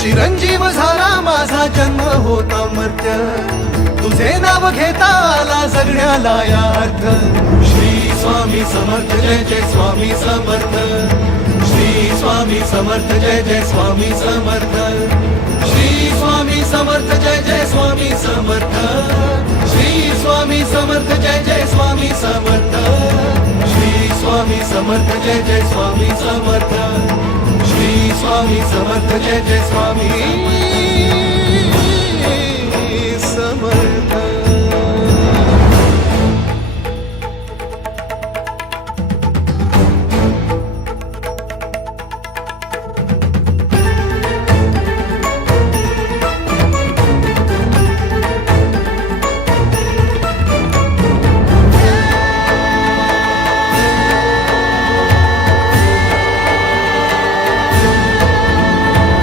चिरंजीव झाला माझा जन्म होता मर्त्य, तुझे नाव घेता आला जगण्याला या अर्थ. श्री स्वामी समर्थ जय जय स्वामी समर्थ, श्री स्वामी समर्थ जय जय स्वामी समर्थ, श्री स्वामी समर्थ जय जय स्वामी समर्थ, श्री स्वामी समर्थ जय जय स्वामी समर्थ, श्री स्वामी समर्थ जय जय स्वामी समर्थ, श्री स्वामी समर्थ जय जय स्वामी